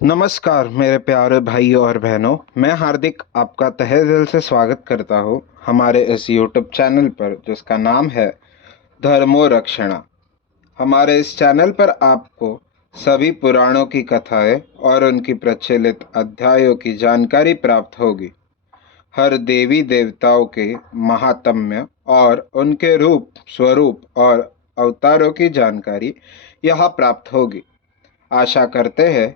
नमस्कार मेरे प्यारे भाइयों और बहनों, मैं हार्दिक आपका तहे दिल से स्वागत करता हूँ हमारे इस यूट्यूब चैनल पर जिसका नाम है धर्मो रक्षणा। हमारे इस चैनल पर आपको सभी पुराणों की कथाएं और उनकी प्रचलित अध्यायों की जानकारी प्राप्त होगी। हर देवी देवताओं के महात्म्य और उनके रूप स्वरूप और अवतारों की जानकारी यहाँ प्राप्त होगी। आशा करते हैं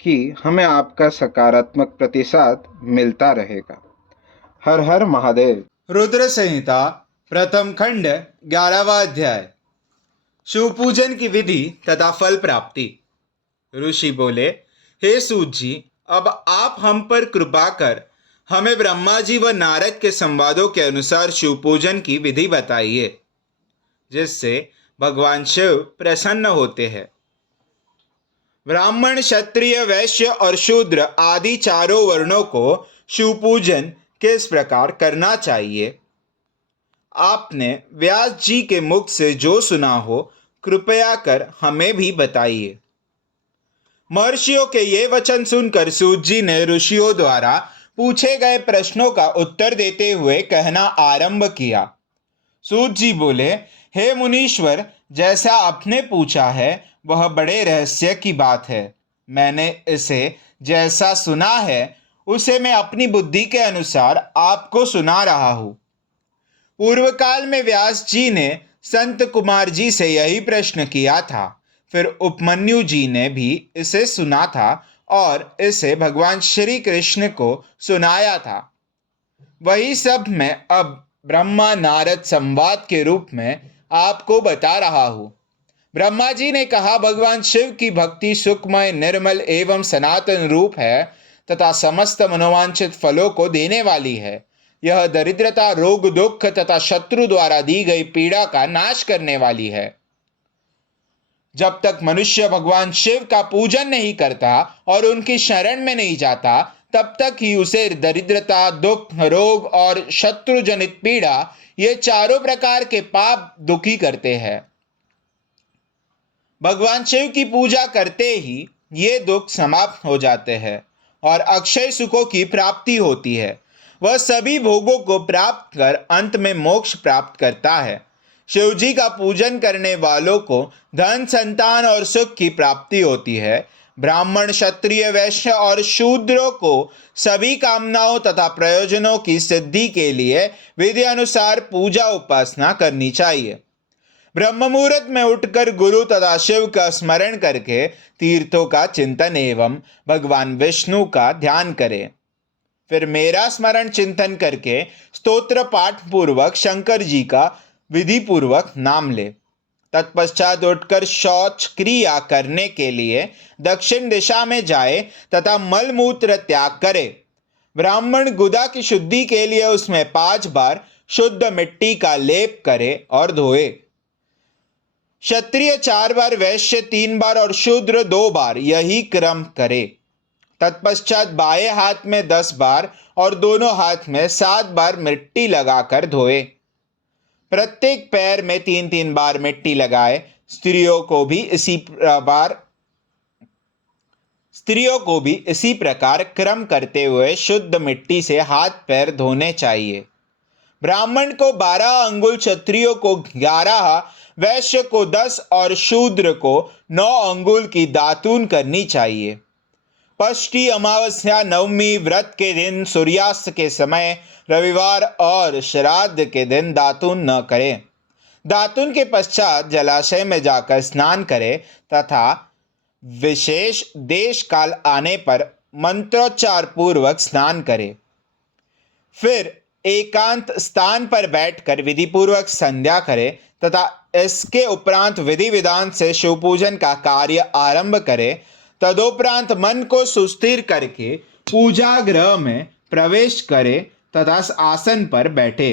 कि हमें आपका सकारात्मक प्रतिसाद मिलता रहेगा। हर हर महादेव। रुद्र संहिता प्रथम खंड 11वां अध्याय। शिव पूजन की विधि तथा फल प्राप्ति। ऋषि बोले, हे सूत जी, अब आप हम पर कृपा कर हमें ब्रह्मा जी व नारद के संवादों के अनुसार शिव पूजन की विधि बताइए, जिससे भगवान शिव प्रसन्न होते हैं। ब्राह्मण, क्षत्रिय, वैश्य और शूद्र आदि चारों वर्णों को शिव पूजन किस प्रकार करना चाहिए, आपने व्यास जी के मुख से जो सुना हो, कृपया कर हमें भी बताइए। महर्षियों के ये वचन सुनकर सूत जी ने ऋषियों द्वारा पूछे गए प्रश्नों का उत्तर देते हुए कहना आरंभ किया। सूत जी बोले, हे मुनीश्वर, जैसा आपने पूछा है वह बड़े रहस्य की बात है। मैंने इसे जैसा सुना है उसे मैं अपनी बुद्धि के अनुसार आपको सुना रहा हूं। पूर्व काल में व्यास जी ने संत कुमार जी से यही प्रश्न किया था। फिर उपमन्यु जी ने भी इसे सुना था और इसे भगवान श्री कृष्ण को सुनाया था। वही सब मैं अब ब्रह्मा नारद संवाद के रूप में आपको बता रहा हूं। ब्रह्मा जी ने कहा, भगवान शिव की भक्ति सुखमय, निर्मल एवं सनातन रूप है तथा समस्त मनोवांछित फलों को देने वाली है। यह दरिद्रता, रोग, दुख तथा शत्रु द्वारा दी गई पीड़ा का नाश करने वाली है। जब तक मनुष्य भगवान शिव का पूजन नहीं करता और उनकी शरण में नहीं जाता, तब तक ही उसे दरिद्रता, दुख, रोग और शत्रु जनित पीड़ा, ये चारों प्रकार के पाप दुखी करते हैं। भगवान शिव की पूजा करते ही ये दुख समाप्त हो जाते हैं और अक्षय सुखों की प्राप्ति होती है। वह सभी भोगों को प्राप्त कर अंत में मोक्ष प्राप्त करता है। शिव जी का पूजन करने वालों को धन, संतान और सुख की प्राप्ति होती है। ब्राह्मण, क्षत्रिय, वैश्य और शूद्रों को सभी कामनाओं तथा प्रयोजनों की सिद्धि के लिए विधि अनुसार पूजा उपासना करनी चाहिए। ब्रह्म मुहूर्त में उठकर गुरु तथा शिव का स्मरण करके तीर्थों का चिंतन एवं भगवान विष्णु का ध्यान करें। फिर मेरा स्मरण चिंतन करके स्तोत्र पाठ पूर्वक शंकर जी का विधि पूर्वक नाम ले। तत्पश्चात उठकर शौच क्रिया करने के लिए दक्षिण दिशा में जाए तथा मल मूत्र त्याग करे। ब्राह्मण गुदा की शुद्धि के लिए उसमें 5 बार शुद्ध मिट्टी का लेप करे और धोए। क्षत्रिय 4 बार, वैश्य 3 बार और शूद्र 2 बार यही क्रम करे। तत्पश्चात बाएं हाथ में 10 बार और दोनों हाथ में 7 बार मिट्टी लगाकर धोए। प्रत्येक पैर में 3-3 बार मिट्टी लगाए। स्त्रियों को भी इसी प्रकार क्रम करते हुए शुद्ध मिट्टी से हाथ पैर धोने चाहिए। ब्राह्मण को 12 अंगुल, क्षत्रियो को 11, वैश्य को 10 और शूद्र को 9 अंगुल की दातून करनी चाहिए। पष्टी, अमावस्या, नवमी, व्रत के दिन, सूर्यास्त के समय, रविवार और श्राद्ध के दिन दातून न करें। दातून के पश्चात जलाशय में जाकर स्नान करें तथा विशेष देश काल आने पर मंत्रोच्चार पूर्वक स्नान करें। फिर एकांत स्थान पर बैठकर विधि पूर्वक संध्या करें तथा इसके उपरांत विधि विधान से शिव पूजन का कार्य आरंभ करें। तदोपरांत मन को सुस्थिर करके पूजा गृह में प्रवेश करे तथा आसन पर बैठे।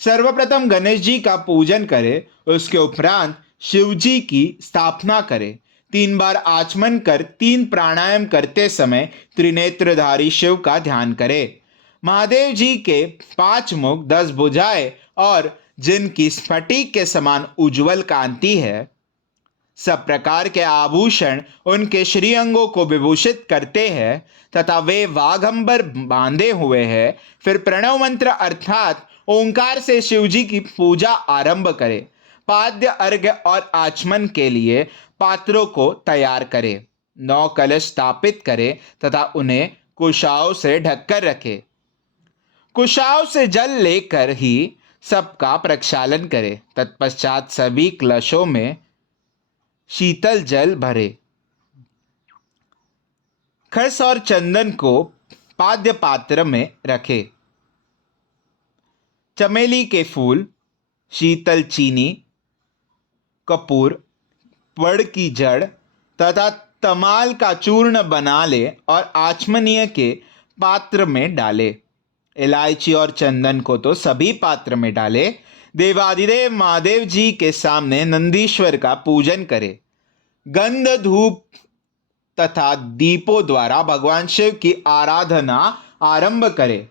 सर्वप्रथम गणेश जी का पूजन करे, उसके उपरांत शिव जी की स्थापना करे। 3 बार आचमन कर 3 प्राणायाम करते समय त्रिनेत्रधारी शिव का ध्यान करे। महादेव जी के 5 मुख, 10 भुजाएं और जिनकी स्फटिक के समान उज्जवल कांति है, सब प्रकार के आभूषण उनके श्रीअंगों को विभूषित करते हैं तथा वे वाघंबर बांधे हुए हैं। फिर प्रणव मंत्र अर्थात ओंकार से शिवजी की पूजा आरंभ करे। पाद्य अर्घ्य और आचमन के लिए पात्रों को तैयार करे। 9 कलश स्थापित करे तथा उन्हें कुशाओं से ढककर रखे। कुशाओं से जल लेकर ही सबका प्रक्षालन करे। तत्पश्चात सभी कलशों में शीतल जल भरे। खस और चंदन को पाद्य पात्र में रखे। चमेली के फूल, शीतल चीनी, कपूर, पड़ की जड़ तथा तमाल का चूर्ण बना ले और आचमनीय के पात्र में डाले। इलायची और चंदन को तो सभी पात्र में डाले। देवादिदेव महादेव जी के सामने नंदीश्वर का पूजन करे। गंध, धूप तथा दीपों द्वारा भगवान शिव की आराधना आरंभ करे।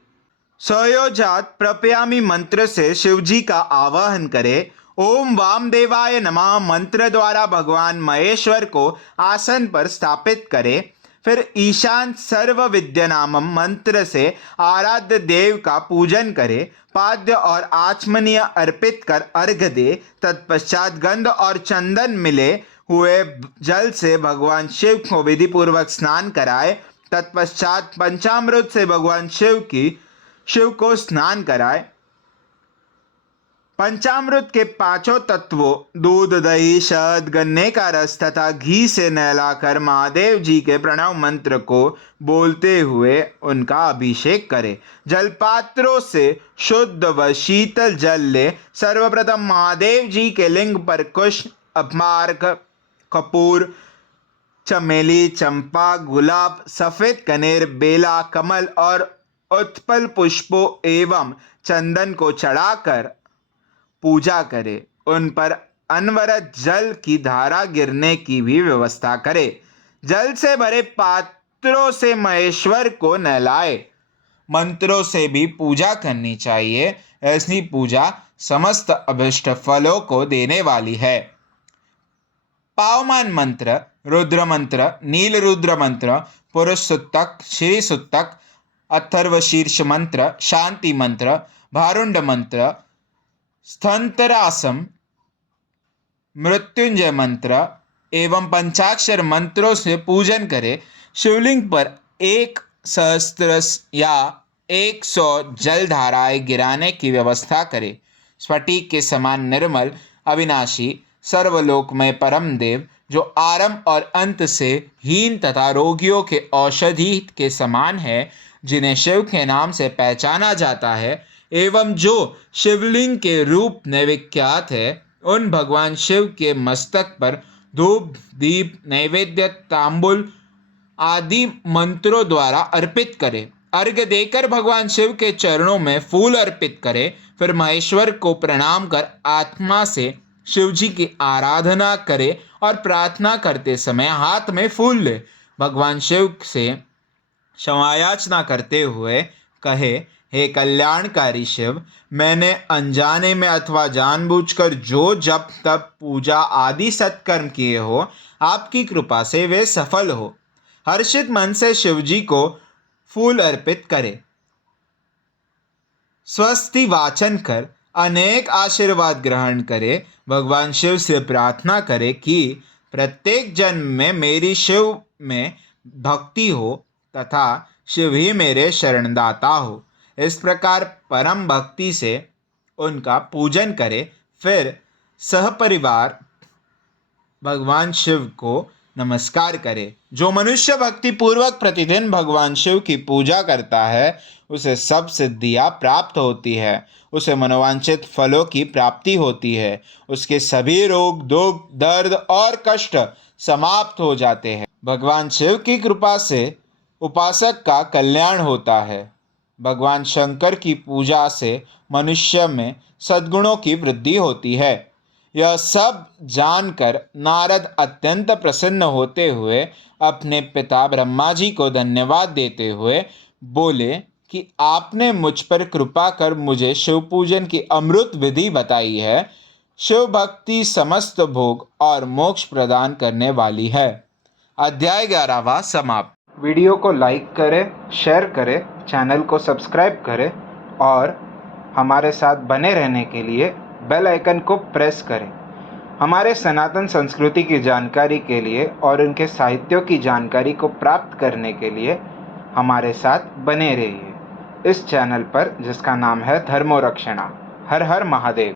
सयोजात प्रपयामी मंत्र से शिवजी का आवाहन करे। ओम वामदेवाय नमः मंत्र द्वारा भगवान महेश्वर को आसन पर स्थापित करे। फिर ईशान सर्व विद्यनामम मंत्र से आराध्य देव का पूजन करे। पाद्य और आचमनीय अर्पित कर अर्घ दे। तत्पश्चात गंध और चंदन मिले हुए जल से भगवान शिव को विधि पूर्वक स्नान कराए। तत्पश्चात पंचामृत से भगवान शिव को स्नान कराए। पंचामृत के 5 तत्वों दूध, दही, शहद, गन्ने का रस तथा घी से नहलाकर महादेव जी के प्रणव मंत्र को बोलते हुए उनका अभिषेक करे। जलपात्रों से शुद्ध व शीतल जल ले। सर्वप्रथम महादेव जी के लिंग पर कुश, अपमार्क, कपूर, चमेली, चंपा, गुलाब, सफेद कनेर, बेला, कमल और उत्पल पुष्पों एवं चंदन को चढ़ाकर पूजा करे। उन पर अनवरत जल की धारा गिरने की भी व्यवस्था करे। जल से भरे पात्रों से महेश्वर को नहलाए। मंत्रों से भी पूजा करनी चाहिए। ऐसी पूजा समस्त अभिष्ट फलों को देने वाली है। पावमान मंत्र, रुद्र मंत्र, नील रुद्र मंत्र, पुरुष सुत्तक, श्री सुत्तक, अथर्व शीर्ष मंत्र, शांति मंत्र, भारुंड मंत्र, स्थंतरासम, मृत्युंजय मंत्र एवं पंचाक्षर मंत्रों से पूजन करे। शिवलिंग पर 1 सहस्त्र या 100 जल धाराएं गिराने की व्यवस्था करे। स्फटिक के समान निर्मल, अविनाशी, सर्वलोकमय परम देव जो आरंभ और अंत से हीन तथा रोगियों के औषधि के समान है, जिन्हें शिव के नाम से पहचाना जाता है एवं जो शिवलिंग के रूप में विख्यात है, उन भगवान शिव के मस्तक पर धूप, दीप, नैवेद्य, तांबुल आदि मंत्रों द्वारा अर्पित करे। अर्घ्य देकर भगवान शिव के चरणों में फूल अर्पित करे। फिर महेश्वर को प्रणाम कर आत्मा से शिवजी की आराधना करे और प्रार्थना करते समय हाथ में फूल ले भगवान शिव से क्षमायाचना करते हुए कहे, हे कल्याणकारी शिव, मैंने अनजाने में अथवा जानबूझकर जो जप तप पूजा आदि सत्कर्म किए हो, आपकी कृपा से वे सफल हो। हर्षित मन से शिवजी को फूल अर्पित करे। स्वस्ति वाचन कर अनेक आशीर्वाद ग्रहण करे। भगवान शिव से प्रार्थना करे कि प्रत्येक जन्म में मेरी शिव में भक्ति हो तथा शिव ही मेरे शरणदाता हो। इस प्रकार परम भक्ति से उनका पूजन करे। फिर सहपरिवार भगवान शिव को नमस्कार करे। जो मनुष्य भक्ति पूर्वक प्रतिदिन भगवान शिव की पूजा करता है, उसे सब सिद्धियां प्राप्त होती है, उसे मनोवांछित फलों की प्राप्ति होती है, उसके सभी रोग, दुख, दर्द और कष्ट समाप्त हो जाते हैं। भगवान शिव की कृपा से उपासक का कल्याण होता है। भगवान शंकर की पूजा से मनुष्य में सद्गुणों की वृद्धि होती है। यह सब जानकर नारद अत्यंत प्रसन्न होते हुए अपने पिता ब्रह्मा जी को धन्यवाद देते हुए बोले कि आपने मुझ पर कृपा कर मुझे शिव पूजन की अमृत विधि बताई है। शिव भक्ति समस्त भोग और मोक्ष प्रदान करने वाली है। अध्याय 11वां समाप्त। वीडियो को लाइक करें, शेयर करें, चैनल को सब्सक्राइब करें और हमारे साथ बने रहने के लिए बेल आइकन को प्रेस करें। हमारे सनातन संस्कृति की जानकारी के लिए और उनके साहित्यों की जानकारी को प्राप्त करने के लिए हमारे साथ बने रहिए इस चैनल पर, जिसका नाम है धर्मो रक्षणा। हर हर महादेव।